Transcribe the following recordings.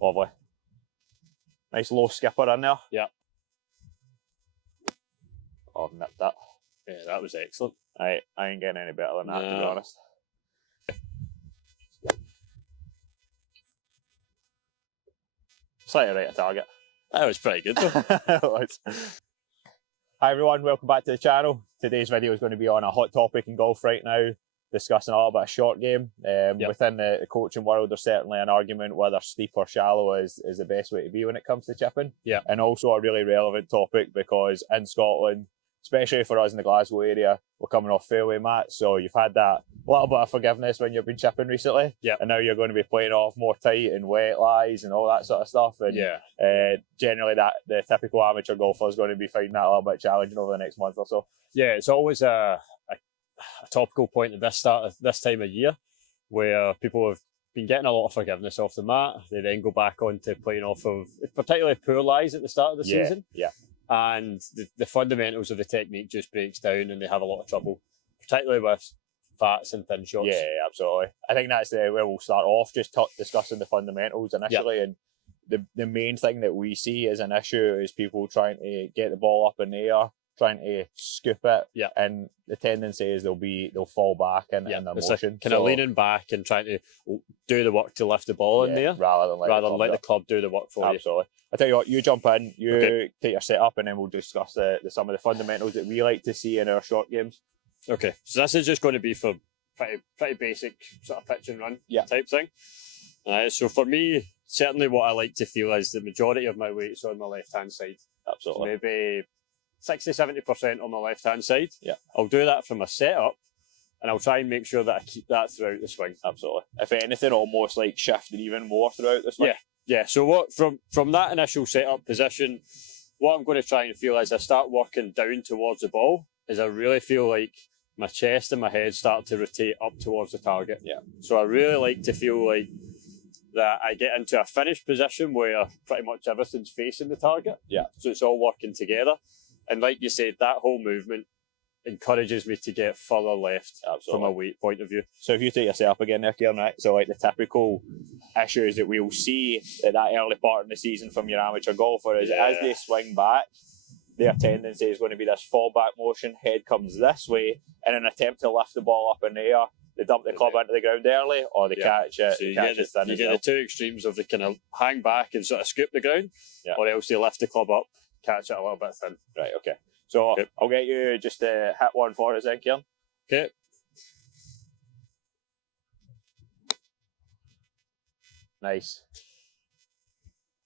Lovely. Nice low skipper in there. Yeah. Oh, I've nipped that. Yeah, that was excellent. I ain't getting any better than that, to be honest. Slightly right of target. That was pretty good though. Hi everyone, welcome back to the channel. Today's video is going to be on a hot topic in golf right now, discussing a little bit of short game. Within the coaching world, there's certainly an argument whether steep or shallow is the best way to be when it comes to chipping. Yeah. And also a really relevant topic because in Scotland, especially for us in the Glasgow area, we're coming off fairway mats, so you've had that little bit of forgiveness when you've been chipping recently. Yeah. And now you're going to be playing off more tight and wet lies and all that sort of stuff. And generally the typical amateur golfer is going to be finding that a little bit challenging over the next month or so. Yeah, it's always a topical point at this time of year where people have been getting a lot of forgiveness off the mat. They then go back on to playing off of particularly poor lies at the start of the season. Yeah. And the fundamentals of the technique just breaks down and they have a lot of trouble, particularly with fats and thin shots. Yeah, absolutely. I think that's where we'll start off, just discussing the fundamentals initially. Yep. And the main thing that we see as an issue is people trying to get the ball up in the air, trying to scoop it. Yeah. And the tendency is they'll fall back in their motion. Like kind of leaning back and trying to do the work to lift the ball in there rather than let the club do the work for you. Absolutely. I tell you what, you jump in, take your setup, and then we'll discuss some of the fundamentals that we like to see in our short games. Okay, so this is just going to be for pretty basic sort of pitch and run type thing. So for me, certainly what I like to feel is the majority of my weight's on my left-hand side. Absolutely. So maybe 60-70% on my left-hand side. Yeah. I'll do that from a setup, and I'll try and make sure that I keep that throughout the swing. Absolutely. If anything, almost like shifting even more throughout the swing. Yeah. So what from that initial setup position, what I'm going to try and feel as I start working down towards the ball is I really feel like my chest and my head start to rotate up towards the target. Yeah. So I really like to feel like that I get into a finished position where pretty much everything's facing the target. Yeah. So it's all working together. And like you said, that whole movement encourages me to get further left from a weight point of view. So if you take yourself again there, Kieran, right? So like the typical issues that we'll see at that early part in the season from your amateur golfer is as they swing back, their tendency is going to be this fallback motion, head comes this way, in an attempt to lift the ball up in the air, they dump the club into the ground early, or they catch it. So you get the two extremes of the kind of hang back and sort of scoop the ground, or else they lift the club up, catch it a little bit thin. Right, okay. So I'll get you just to hit one for us then, Kieran. Okay. Nice.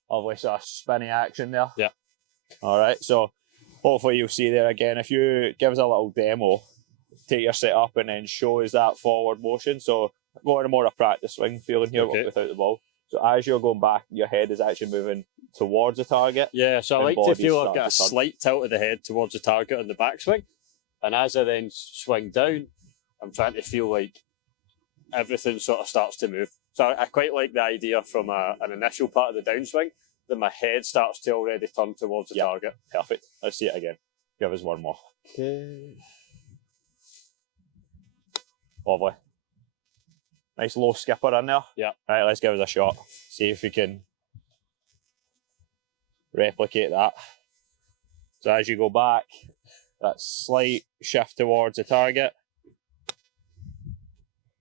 Lovely sort of spinny action there. Yeah. All right, so hopefully you'll see there again. If you give us a little demo, take your setup and then show us that forward motion. So going to more a practice swing feeling here without the ball. So as you're going back, your head is actually moving towards the target. Yeah, so I like to feel I've got a slight tilt of the head towards the target on the backswing. And as I then swing down, I'm trying to feel like everything sort of starts to move. So I quite like the idea from an initial part of the downswing that my head starts to already turn towards the target. Perfect. Let's see it again. Give us one more. Okay. Lovely. Nice low skipper in there. Yeah. Right, let's give us a shot. See if we can replicate that. So as you go back, that slight shift towards the target.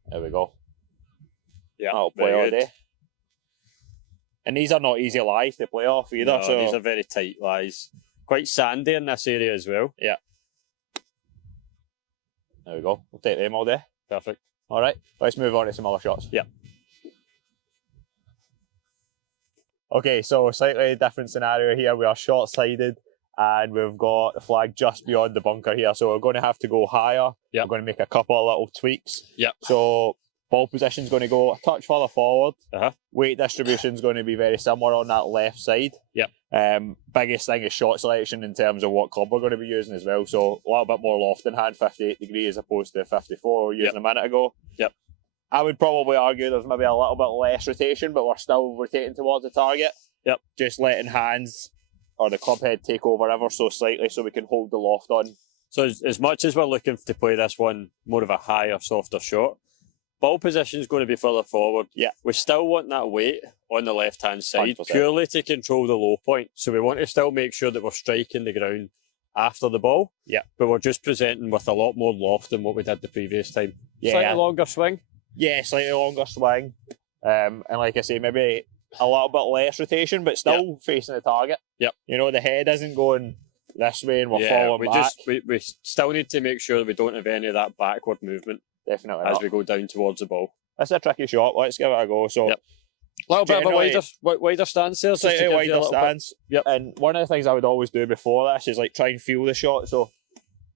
There we go. Yeah, that'll play all day. And these are not easy lies to play off either. No, so these are very tight lies. Quite sandy in this area as well. Yeah. There we go. We'll take them all day. Perfect. All right, let's move on to some other shots. Yeah. Okay, so slightly different scenario here. We are short-sided and we've got the flag just beyond the bunker here. So we're going to have to go higher. Yep. We're going to make a couple of little tweaks. Yep. So ball position is going to go a touch further forward. Uh-huh. Weight distribution is going to be very similar on that left side. Yep. Biggest thing is shot selection in terms of what club we're going to be using as well. So a little bit more loft in hand, 58 degree as opposed to 54 we were using a minute ago. Yep. I would probably argue there's maybe a little bit less rotation, but we're still rotating towards the target. Yep. Just letting hands or the club head take over ever so slightly so we can hold the loft on. So as much as we're looking to play this one more of a higher, softer shot, Ball position is going to be further forward. Yeah. We still want that weight on the left-hand side, 100%. purely to control the low point. So we want to still make sure that we're striking the ground after the ball. Yeah. But we're just presenting with a lot more loft than what we did the previous time. Yeah. Slightly longer swing. Yeah, slightly longer swing. And like I say, maybe a little bit less rotation, but still facing the target. Yep. You know, the head isn't going this way and we're falling back. We still need to make sure that we don't have any of that backward movement. Definitely as not. we go down towards the ball. That's a tricky shot. Let's give it a go. So, a little bit of a wider stance there. Slightly wider stance. Yep. And one of the things I would always do before this is like try and feel the shot. So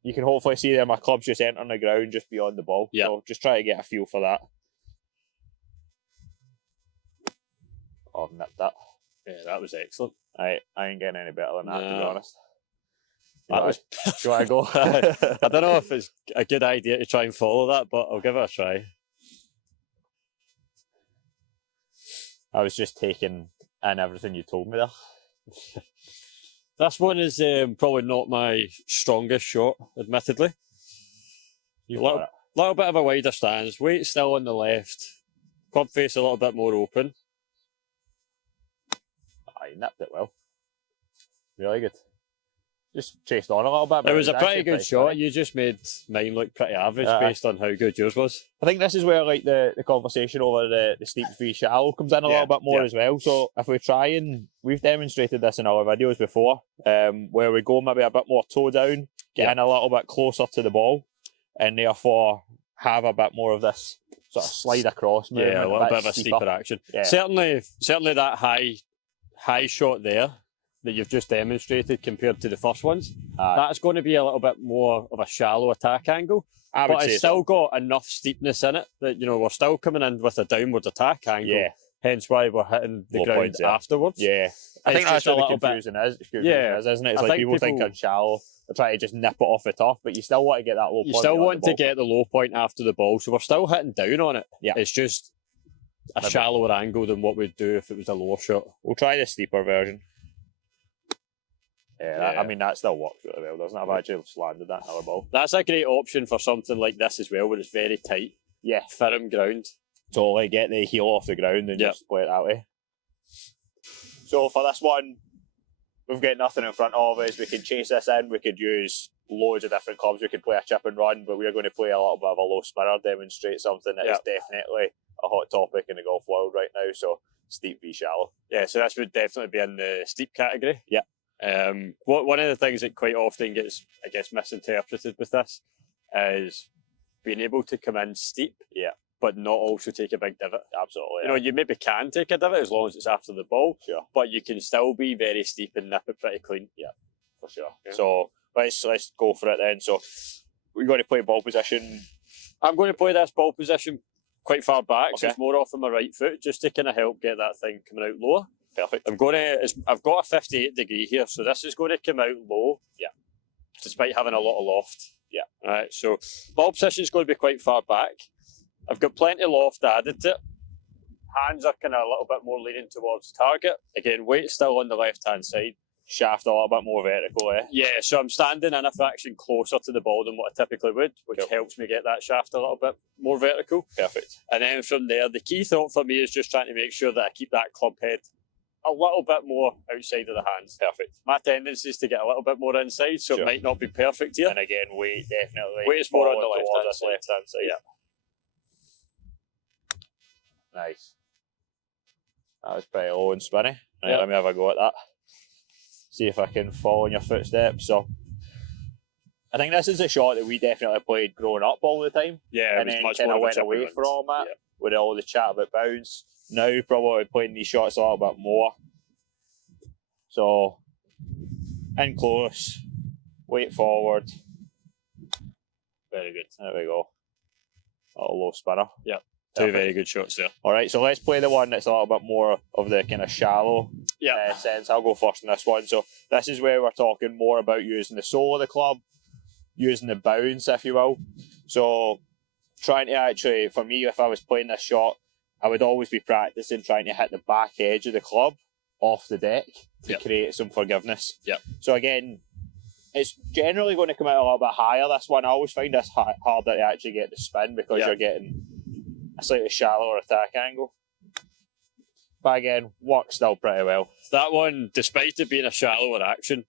you can hopefully see there my club's just entering the ground just beyond the ball. Yep. So just try to get a feel for that. Oh, I've nipped that. Yeah, that was excellent. I ain't getting any better than that, to be honest. That was. Do I go? I don't know if it's a good idea to try and follow that, but I'll give it a try. I was just taking in everything you told me there. This one is probably not my strongest shot, admittedly. Little bit of a wider stance, weight still on the left, club face a little bit more open. You nipped it well. Really good. Just chased on a little bit. It was a pretty good shot. Funny. You just made mine look pretty average based on how good yours was. I think this is where like the conversation over the steep v shallow comes in a little bit more as well. So if we try and we've demonstrated this in our videos before, where we go maybe a bit more toe down, get in a little bit closer to the ball, and therefore have a bit more of this sort of slide across movement. Yeah, a little bit of a steeper action. Yeah. Certainly that high shot there that you've just demonstrated compared to the first ones, that's going to be a little bit more of a shallow attack angle. But it's still got enough steepness in it that, you know, we're still coming in with a downward attack angle. Yeah. Hence why we're hitting the ground points, afterwards. Yeah. I think that's what the confusion is, isn't it? It's like people think it's shallow. They try to just nip it off the top, but you still want to get that low point. You still want to get the low point after the ball, so we're still hitting down on it. Yeah. It's just a shallower angle than what we'd do if it was a lower shot. We'll try the steeper version. I mean, that still works really well, doesn't it? I've actually landed that another ball. That's a great option for something like this as well, where it's very tight. Yeah. Firm ground. Totally, get the heel off the ground and just play it that way. So for this one, we've got nothing in front of us. We can chase this in. We could use loads of different clubs. We could play a chip and run, but we're going to play a little bit of a low spinner, demonstrate something that is definitely a hot topic in the golf world right now. So steep v shallow. Yeah, so this would definitely be in the steep category. Yeah. One of the things that quite often gets, I guess, misinterpreted with this is being able to come in steep, but not also take a big divot. Absolutely. You know, you maybe can take a divot as long as it's after the ball, but you can still be very steep and nip it pretty clean. Yeah, for sure. Yeah. So let's go for it then. So we're going to play ball position. I'm going to play this ball position quite far back, so it's more off on my right foot, just to kind of help get that thing coming out lower. Perfect. I've got a 58 degree here, so this is going to come out low. Yeah. Despite having a lot of loft. Yeah. All right. So ball position is going to be quite far back. I've got plenty of loft added to it. Hands are kind of a little bit more leaning towards target. Again, weight still on the left-hand side. Shaft a little bit more vertical, Yeah, so I'm standing in a fraction closer to the ball than what I typically would, which helps me get that shaft a little bit more vertical. Perfect. And then from there, the key thought for me is just trying to make sure that I keep that club head a little bit more outside of the hands. Perfect. My tendency is to get a little bit more inside, so it might not be perfect here. And again, weight definitely. Weight is more on the left-hand side. Yeah. Nice. That was pretty low and spinny. Right, let me have a go at that. See if I can follow in your footsteps. So I think this is a shot that we definitely played growing up all the time. Yeah, and then kind of went away from it with all the chat about bounce. Now probably playing these shots a little bit more. So in close, weight forward. Very good. There we go. A little low spinner. Yeah. Two very good shots there. All right, so let's play the one that's a little bit more of the kind of shallow sense. I'll go first in this one. So this is where we're talking more about using the sole of the club, using the bounce, if you will. So trying to actually, for me, if I was playing this shot, I would always be practicing trying to hit the back edge of the club off the deck to create some forgiveness. Yeah. So again, it's generally going to come out a little bit higher, this one. I always find this harder to actually get the spin because you're getting a slightly shallower attack angle. But again, works still pretty well. That one, despite it being a shallower action,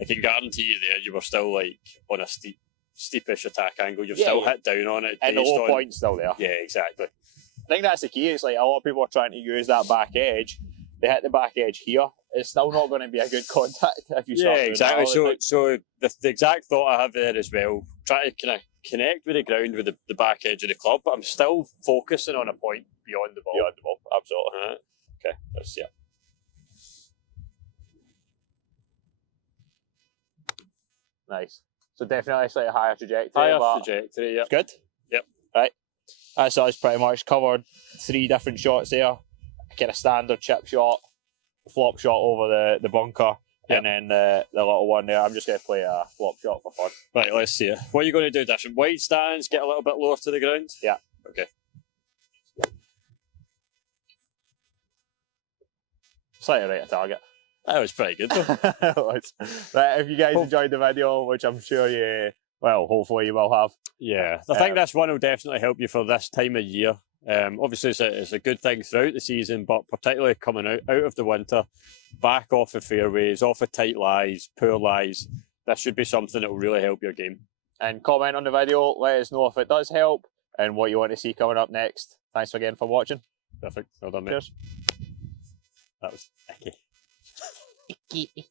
I can guarantee you there you were still like on a steepish attack angle. You've still hit down on it. And the low point's still there. Yeah, exactly. I think that's the key. It's like a lot of people are trying to use that back edge. They hit the back edge here. It's still not going to be a good contact if you start. Yeah, exactly. So the exact thought I have there as well. Try to kind of connect with the ground with the back edge of the club, but I'm still focusing on a point beyond the ball. Beyond the ball, absolutely. Okay, let's see it. Nice. So definitely a slightly higher trajectory. Higher trajectory, yeah. Good. Yep. Right. That's us pretty much covered 3 different shots there. Kind of standard chip shot, flop shot over the bunker, and then the little one there. I'm just going to play a flop shot for fun. Right, let's see it. What are you going to do different? Wide stance, get a little bit lower to the ground? Yeah. Okay. Slightly right at target. That was pretty good though. Right, if you guys enjoyed the video, which I'm sure you, well, hopefully you will have. Yeah, I think this one will definitely help you for this time of year. Obviously, it's a good thing throughout the season, but particularly coming out of the winter, back off of fairways, off of tight lies, poor lies, this should be something that will really help your game. And comment on the video, let us know if it does help and what you want to see coming up next. Thanks again for watching. Perfect. Well done, mate. Cheers. That was icky.